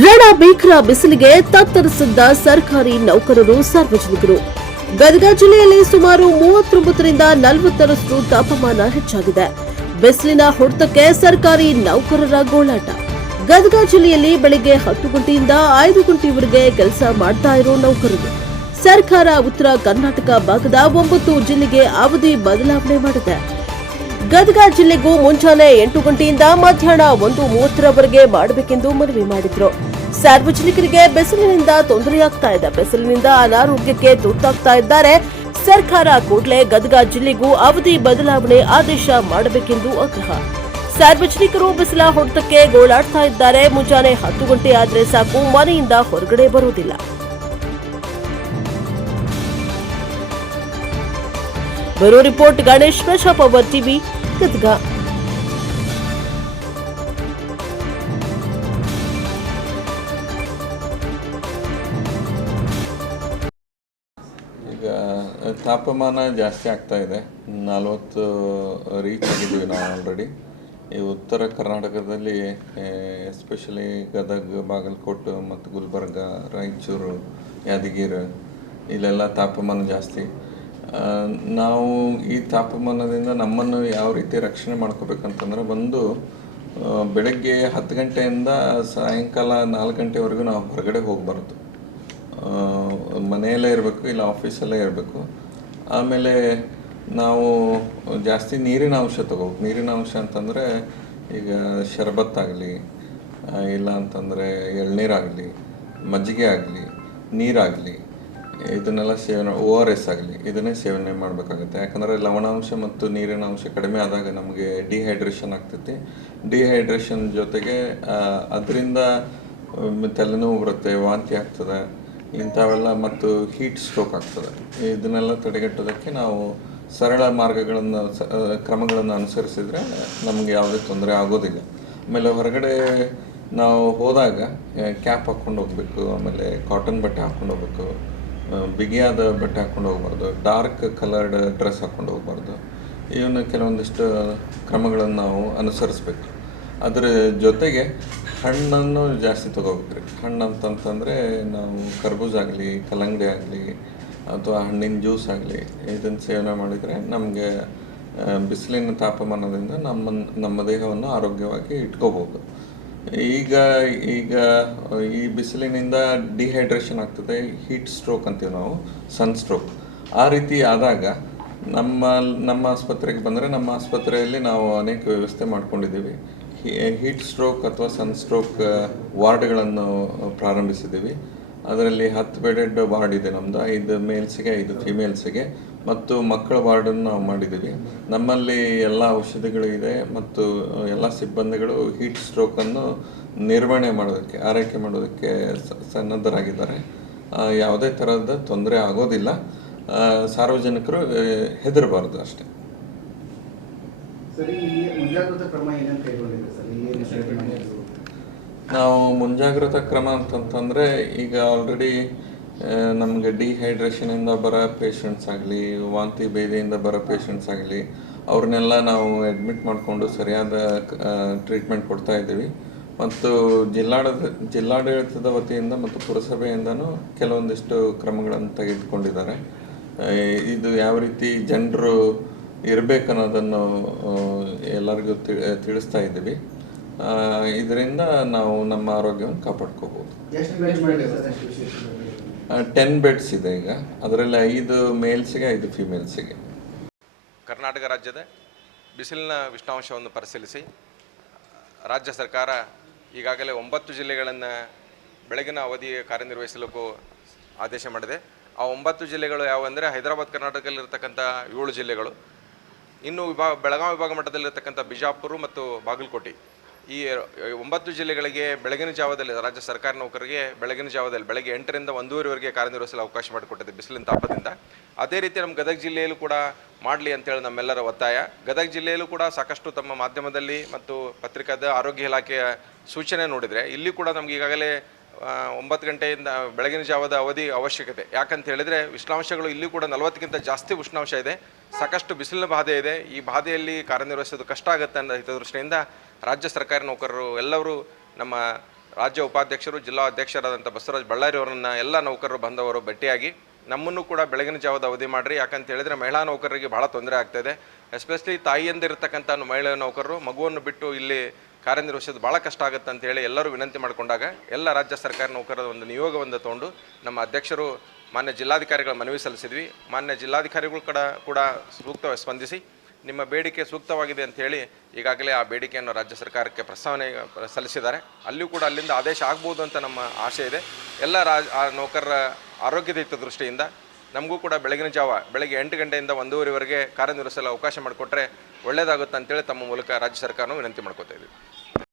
ರಣ ಭೀಕರ ಬಿಸಿಲಿಗೆ ತತ್ತರಿಸಿದ್ದ ಸರ್ಕಾರಿ ನೌಕರರು ಸಾರ್ವಜನಿಕರು. ಗದಗ ಜಿಲ್ಲೆಯಲ್ಲಿ ಸುಮಾರು 39ರಿಂದ 40ರಷ್ಟು ತಾಪಮಾನ ಹೆಚ್ಚಾಗಿದೆ. ಬಿಸಿಲಿನ ಹೊಡೆತಕ್ಕೆ ಸರ್ಕಾರಿ ನೌಕರರ ಗೋಳಾಟ. ಗದಗ ಜಿಲ್ಲೆಯಲ್ಲಿ ಬೆಳಗ್ಗೆ 10 ಗಂಟೆಯಿಂದ 5 ಗಂಟೆಯವರೆಗೆ ಕೆಲಸ ಮಾಡ್ತಾ ಇರೋ ನೌಕರರು. ಸರ್ಕಾರ ಉತ್ತರ ಕರ್ನಾಟಕ ಭಾಗದ 9 ಜಿಲ್ಲೆಗೆ ಅವಧಿ ಬದಲಾವಣೆ ಮಾಡಿದೆ. ಗದಗ ಜಿಲ್ಲೆಗೂ ಮುಂಜಾನೆ 8 ಗಂಟೆಯಿಂದ ಮಧ್ಯಾಹ್ನ 1:30ರವರೆಗೆ ಮಾಡಬೇಕೆಂದು ಮನವಿ ಮಾಡಿದ್ರು. ಸಾರ್ವಜನಿಕರಿಗೆ ಬಿಸಿಲಿನಿಂದ ತೊಂದರೆಯಾಗ್ತಾ ಇದೆ. ಬಿಸಿಲಿನಿಂದ ಅನಾರೋಗ್ಯಕ್ಕೆ ತುತ್ತಾಗ್ತಾ ಇದ್ದಾರೆ. ಸರ್ಕಾರ ಕೂಡಲೇ ಗದಗ ಜಿಲ್ಲೆಗೂ ಅವಧಿ ಬದಲಾವಣೆ ಆದೇಶ ಮಾಡಬೇಕೆಂದು ಆಗ್ರಹ. ಸಾರ್ವಜನಿಕರು ಬಿಸಿಲ ಹೊಡೆತಕ್ಕೆ ಗೋಳಾಡ್ತಾ ಇದ್ದಾರೆ. ಮುಂಜಾನೆ 10 ಗಂಟೆ ಆದ್ರೆ ಸಾಕು, ಮನೆಯಿಂದ ಹೊರಗಡೆ ಬರುವುದಿಲ್ಲ. ಬ್ಯೂರೋ ರಿಪೋರ್ಟ್ ಗಣೇಶ್, ಪ್ರಜಾ ಪವರ್ ಟಿವಿ, ಗದಗ. ಈಗ ತಾಪಮಾನ ಜಾಸ್ತಿ ಆಗ್ತಾ ಇದೆ. 40 ರೀಚ್ ಆಗಿದ್ದೀವಿ ನಾವು ಆಲ್ರೆಡಿ. ಈ ಉತ್ತರ ಕರ್ನಾಟಕದಲ್ಲಿ ಎಸ್ಪೆಷಲಿ ಗದಗ, ಬಾಗಲಕೋಟೆ ಮತ್ತು ಗುಲ್ಬರ್ಗ, ರಾಯಚೂರು, ಯಾದಗಿರಿ ಇಲ್ಲೆಲ್ಲ ತಾಪಮಾನ ಜಾಸ್ತಿ. ನಾವು ಈ ತಾಪಮಾನದಿಂದ ನಮ್ಮನ್ನು ಯಾವ ರೀತಿ ರಕ್ಷಣೆ ಮಾಡ್ಕೋಬೇಕಂತಂದ್ರೆ, ಒಂದು ಬೆಳಗ್ಗೆ 10 ಗಂಟೆಯಿಂದ ಸಾಯಂಕಾಲ 4 ಗಂಟೆವರೆಗೂ ನಾವು ಹೊರಗಡೆ ಹೋಗಬಾರ್ದು. ಮನೆಯಲ್ಲೇ ಇರಬೇಕು, ಇಲ್ಲ ಆಫೀಸಲ್ಲೇ ಇರಬೇಕು. ಆಮೇಲೆ ನಾವು ಜಾಸ್ತಿ ನೀರಿನ ಅಂಶ ತಗೋಬೇಕು. ನೀರಿನ ಅಂಶ ಅಂತಂದರೆ ಈಗ ಶರಬತ್ತಾಗಲಿ, ಇಲ್ಲ ಅಂತಂದರೆ ಎಳ್ನೀರಾಗಲಿ, ಮಜ್ಜಿಗೆ ಆಗಲಿ, ನೀರಾಗಲಿ, ಇದನ್ನೆಲ್ಲ ಸೇವನೆ, ORS ಆಗಲಿ, ಇದನ್ನೇ ಸೇವನೆ ಮಾಡಬೇಕಾಗುತ್ತೆ. ಯಾಕಂದರೆ ಲವಣಾಂಶ ಮತ್ತು ನೀರಿನ ಅಂಶ ಕಡಿಮೆ ಆದಾಗ ನಮಗೆ ಡಿಹೈಡ್ರೇಷನ್ ಆಗ್ತೈತಿ. ಡಿಹೈಡ್ರೇಷನ್ ಜೊತೆಗೆ ಅದರಿಂದ ತಲೆನೋವು ಬರುತ್ತೆ, ವಾಂತಿ ಆಗ್ತದೆ, ಇಂಥವೆಲ್ಲ, ಮತ್ತು ಹೀಟ್ ಸ್ಟ್ರೋಕ್ ಆಗ್ತದೆ. ಇದನ್ನೆಲ್ಲ ತಡೆಗಟ್ಟೋದಕ್ಕೆ ನಾವು ಸರಳ ಕ್ರಮಗಳನ್ನು ಅನುಸರಿಸಿದರೆ ನಮಗೆ ಯಾವುದೇ ತೊಂದರೆ ಆಗೋದಿಲ್ಲ. ಆಮೇಲೆ ಹೊರಗಡೆ ನಾವು ಹೋದಾಗ ಕ್ಯಾಪ್ ಹಾಕ್ಕೊಂಡು ಹೋಗಬೇಕು. ಆಮೇಲೆ ಕಾಟನ್ ಬಟ್ಟೆ ಹಾಕ್ಕೊಂಡು ಹೋಗ್ಬೇಕು. ಬಿಗಿಯಾದ ಬಟ್ಟೆ ಹಾಕ್ಕೊಂಡು ಹೋಗ್ಬಾರ್ದು. ಡಾರ್ಕ್ ಕಲರ್ಡ್ ಡ್ರೆಸ್ ಹಾಕ್ಕೊಂಡು ಹೋಗ್ಬಾರ್ದು. ಇವನ್ನ ಕೆಲವೊಂದಿಷ್ಟು ಕ್ರಮಗಳನ್ನು ನಾವು ಅನುಸರಿಸ್ಬೇಕು. ಅದರ ಜೊತೆಗೆ ಹಣ್ಣನ್ನು ಜಾಸ್ತಿ ತೊಗೋಬೇಕ್ರಿ. ಹಣ್ಣು ಅಂತಂತಂದರೆ ನಾವು ಕರ್ಬೂಜ ಆಗಲಿ, ಕಲ್ಲಂಗಡಿ ಆಗಲಿ, ಅಥವಾ ಹಣ್ಣಿನ ಜ್ಯೂಸ್ ಆಗಲಿ, ಇದನ್ನು ಸೇವನೆ ಮಾಡಿದರೆ ನಮಗೆ ಬಿಸಿಲಿನ ತಾಪಮಾನದಿಂದ ನಮ್ಮ ದೇಹವನ್ನು ಆರೋಗ್ಯವಾಗಿ ಇಟ್ಕೋಬೋದು. ಈಗ ಈ ಬಿಸಿಲಿನಿಂದ ಡಿಹೈಡ್ರೇಷನ್ ಆಗ್ತದೆ, ಹೀಟ್ ಸ್ಟ್ರೋಕ್ ಅಂತೀವಿ ನಾವು, ಸನ್ ಸ್ಟ್ರೋಕ್. ಆ ರೀತಿ ಆದಾಗ ನಮ್ಮ ಆಸ್ಪತ್ರೆಗೆ ಬಂದರೆ, ನಮ್ಮ ಆಸ್ಪತ್ರೆಯಲ್ಲಿ ನಾವು ಅನೇಕ ವ್ಯವಸ್ಥೆ ಮಾಡ್ಕೊಂಡಿದ್ದೀವಿ. ಹೀಟ್ ಸ್ಟ್ರೋಕ್ ಅಥವಾ ಸನ್ ಸ್ಟ್ರೋಕ್ ವಾರ್ಡ್ಗಳನ್ನು ಪ್ರಾರಂಭಿಸಿದ್ದೀವಿ. ಅದರಲ್ಲಿ 10 ಬೆಡೆಡ್ ವಾರ್ಡ್ ಇದೆ ನಮ್ಮದು. 5 ಮೇಲ್ಸಿಗೆ 5 ಫಿಮೇಲ್ಸಿಗೆ, ಮತ್ತು ಮಕ್ಕಳ ವಾರ್ಡನ್ನು ನಾವು ಮಾಡಿದ್ದೀವಿ. ನಮ್ಮಲ್ಲಿ ಎಲ್ಲ ಔಷಧಿಗಳು ಇದೆ ಮತ್ತು ಎಲ್ಲ ಸಿಬ್ಬಂದಿಗಳು ಹೀಟ್ ಸ್ಟ್ರೋಕನ್ನು ನಿರ್ವಹಣೆ ಮಾಡೋದಕ್ಕೆ, ಆರೈಕೆ ಮಾಡೋದಕ್ಕೆ ಸನ್ನದ್ಧರಾಗಿದ್ದಾರೆ. ಯಾವುದೇ ಥರದ ತೊಂದರೆ ಆಗೋದಿಲ್ಲ. ಸಾರ್ವಜನಿಕರು ಹೆದರಬಾರ್ದು ಅಷ್ಟೇ. ನಾವು ಮುಂಜಾಗ್ರತಾ ಕ್ರಮ ಅಂತಂತಂದರೆ, ಈಗ ಆಲ್ರೆಡಿ ನಮಗೆ ಡಿಹೈಡ್ರೇಷನಿಂದ ಬರೋ ಪೇಷಂಟ್ಸ್ ಆಗಲಿ, ವಾಂತಿ ಭೇದಿಯಿಂದ ಬರೋ ಪೇಷಂಟ್ಸ್ ಆಗಲಿ, ಅವ್ರನ್ನೆಲ್ಲ ನಾವು ಅಡ್ಮಿಟ್ ಮಾಡಿಕೊಂಡು ಸರಿಯಾದ ಟ್ರೀಟ್ಮೆಂಟ್ ಕೊಡ್ತಾ ಇದ್ದೀವಿ. ಮತ್ತು ಜಿಲ್ಲಾಡಳಿತದ ವತಿಯಿಂದ ಮತ್ತು ಪುರಸಭೆಯಿಂದನೂ ಕೆಲವೊಂದಿಷ್ಟು ಕ್ರಮಗಳನ್ನು ತೆಗೆದುಕೊಂಡಿದ್ದಾರೆ. ಇದು ಯಾವ ರೀತಿ ಜನರು ಇರಬೇಕನ್ನೋದನ್ನು ಎಲ್ಲರಿಗೂ ತಿಳಿಸ್ತಾ ಇದ್ದೀವಿ. ಇದರಿಂದ ನಾವು ನಮ್ಮ ಆರೋಗ್ಯವನ್ನು ಕಾಪಾಡ್ಕೋಬೋದು. 10 ಬೆಡ್ಸ್ ಇದೆ ಈಗ. ಅದರಲ್ಲಿ 5 ಮೇಲ್ಸಿಗೆ 5 ಫಿಮೇಲ್ಸಿಗೆ. ಕರ್ನಾಟಕ ರಾಜ್ಯದ ಬಿಸಿಲಿನ ಉಷ್ಣಾಂಶವನ್ನು ಪರಿಶೀಲಿಸಿ ರಾಜ್ಯ ಸರ್ಕಾರ ಈಗಾಗಲೇ 9 ಜಿಲ್ಲೆಗಳನ್ನು ಬೆಳಗಿನ ಅವಧಿ ಕಾರ್ಯನಿರ್ವಹಿಸಲಿಕ್ಕೂ ಆದೇಶ ಮಾಡಿದೆ. ಆ 9 ಜಿಲ್ಲೆಗಳು ಯಾವುವೆಂದರೆ, ಹೈದರಾಬಾದ್ ಕರ್ನಾಟಕದಲ್ಲಿರ್ತಕ್ಕಂಥ 7 ಜಿಲ್ಲೆಗಳು, ಇನ್ನು ಬೆಳಗಾವಿ ವಿಭಾಗ ಮಟ್ಟದಲ್ಲಿರ್ತಕ್ಕಂಥ ಬಿಜಾಪುರ ಮತ್ತು ಬಾಗಲಕೋಟೆ, ಈ 9 ಜಿಲ್ಲೆಗಳಿಗೆ ಬೆಳಗಿನ ಜಾವದಲ್ಲಿ ರಾಜ್ಯ ಸರ್ಕಾರಿ ನೌಕರರಿಗೆ ಬೆಳಗಿನ ಜಾವದಲ್ಲಿ ಬೆಳಗ್ಗೆ 8ರಿಂದ 1:30ವರೆಗೆ ಕಾರ್ಯನಿರ್ವಹಿಸಲು ಅವಕಾಶ ಮಾಡಿಕೊಟ್ಟಿದೆ ಬಿಸಿಲಿನ ತಾಪದಿಂದ. ಅದೇ ರೀತಿ ನಮ್ಮ ಗದಗ ಜಿಲ್ಲೆಯಲ್ಲೂ ಕೂಡ ಮಾಡಲಿ ಅಂತೇಳಿ ನಮ್ಮೆಲ್ಲರ ಒತ್ತಾಯ. ಗದಗ ಜಿಲ್ಲೆಯಲ್ಲೂ ಕೂಡ ಸಾಕಷ್ಟು ತಮ್ಮ ಮಾಧ್ಯಮದಲ್ಲಿ ಮತ್ತು ಪತ್ರಿಕಾದ ಆರೋಗ್ಯ ಇಲಾಖೆಯ ಸೂಚನೆ ನೋಡಿದರೆ, ಇಲ್ಲಿ ಕೂಡ ನಮ್ಗೆ ಈಗಾಗಲೇ 9 ಗಂಟೆಯಿಂದ ಬೆಳಗಿನ ಜಾವದ ಅವಧಿ ಅವಶ್ಯಕತೆ. ಯಾಕಂತ ಹೇಳಿದರೆ ಉಷ್ಣಾಂಶಗಳು ಇಲ್ಲಿ ಕೂಡ 40ಕ್ಕಿಂತ ಜಾಸ್ತಿ ಉಷ್ಣಾಂಶ ಇದೆ. ಸಾಕಷ್ಟು ಬಿಸಿಲಿನ ಬಾಧೆ ಇದೆ. ಈ ಬಾಧೆಯಲ್ಲಿ ಕಾರ್ಯನಿರ್ವಹಿಸೋದು ಕಷ್ಟ ಆಗುತ್ತೆ ಅನ್ನೋ ಹಿತದೃಷ್ಟಿಯಿಂದ ರಾಜ್ಯ ಸರ್ಕಾರಿ ನೌಕರರು ಎಲ್ಲರೂ ನಮ್ಮ ರಾಜ್ಯ ಉಪಾಧ್ಯಕ್ಷರು ಜಿಲ್ಲಾ ಅಧ್ಯಕ್ಷರಾದಂಥ ಬಸವರಾಜ್ ಬಳ್ಳಾರಿ ಅವರನ್ನು ಎಲ್ಲ ನೌಕರರು ಬಂದವರು ಭೇಟಿಯಾಗಿ ನಮ್ಮನ್ನು ಕೂಡ ಬೆಳಗಿನ ಜಾವದ ಅವಧಿ ಮಾಡಿರಿ, ಯಾಕಂತ ಹೇಳಿದರೆ ಮಹಿಳಾ ನೌಕರರಿಗೆ ಭಾಳ ತೊಂದರೆ ಆಗ್ತಾಯಿದೆ. ಎಸ್ಪೆಷಲಿ ತಾಯಿಯಂದಿರತಕ್ಕಂಥ ಮಹಿಳಾ ನೌಕರರು ಮಗುವನ್ನು ಬಿಟ್ಟು ಇಲ್ಲಿ ಕಾರ್ಯನಿರ್ವಹಿಸೋದು ಭಾಳ ಕಷ್ಟ ಆಗುತ್ತೆ ಅಂತೇಳಿ ಎಲ್ಲರೂ ವಿನಂತಿ ಮಾಡಿಕೊಂಡಾಗ ಎಲ್ಲ ರಾಜ್ಯ ಸರ್ಕಾರ ನೌಕರರ ಒಂದು ನಿಯೋಗವನ್ನು ತೊಗೊಂಡು ನಮ್ಮ ಅಧ್ಯಕ್ಷರು ಮಾನ್ಯ ಜಿಲ್ಲಾಧಿಕಾರಿಗಳ ಮನವಿ ಸಲ್ಲಿಸಿದ್ವಿ. ಮಾನ್ಯ ಜಿಲ್ಲಾಧಿಕಾರಿಗಳು ಕೂಡ ಸೂಕ್ತ ಸ್ಪಂದಿಸಿ ನಿಮ್ಮ ಬೇಡಿಕೆ ಸೂಕ್ತವಾಗಿದೆ ಅಂಥೇಳಿ ಈಗಾಗಲೇ ಆ ಬೇಡಿಕೆಯನ್ನು ರಾಜ್ಯ ಸರ್ಕಾರಕ್ಕೆ ಪ್ರಸ್ತಾವನೆ ಸಲ್ಲಿಸಿದ್ದಾರೆ. ಅಲ್ಲಿಯೂ ಕೂಡ ಅಲ್ಲಿಂದ ಆದೇಶ ಆಗ್ಬೋದು ಅಂತ ನಮ್ಮ ಆಶೆ ಇದೆ. ಎಲ್ಲ ಆ ನೌಕರರ ಆರೋಗ್ಯದ ಹಿತದೃಷ್ಟಿಯಿಂದ ನಮಗೂ ಕೂಡ ಬೆಳಗಿನ ಜಾವ ಬೆಳಗ್ಗೆ 8 ಗಂಟೆಯಿಂದ 1:30ವರೆಗೆ ಕಾರ್ಯನಿರ್ವಹಿಸಲು ಅವಕಾಶ ಮಾಡಿಕೊಟ್ರೆ ಒಳ್ಳೆಯದಾಗುತ್ತೆ ಅಂತೇಳಿ ತಮ್ಮ ಮೂಲಕ ರಾಜ್ಯ ಸರ್ಕಾರನೂ ವಿನಂತಿ ಮಾಡ್ಕೋತಾ ಇದ್ದೀವಿ.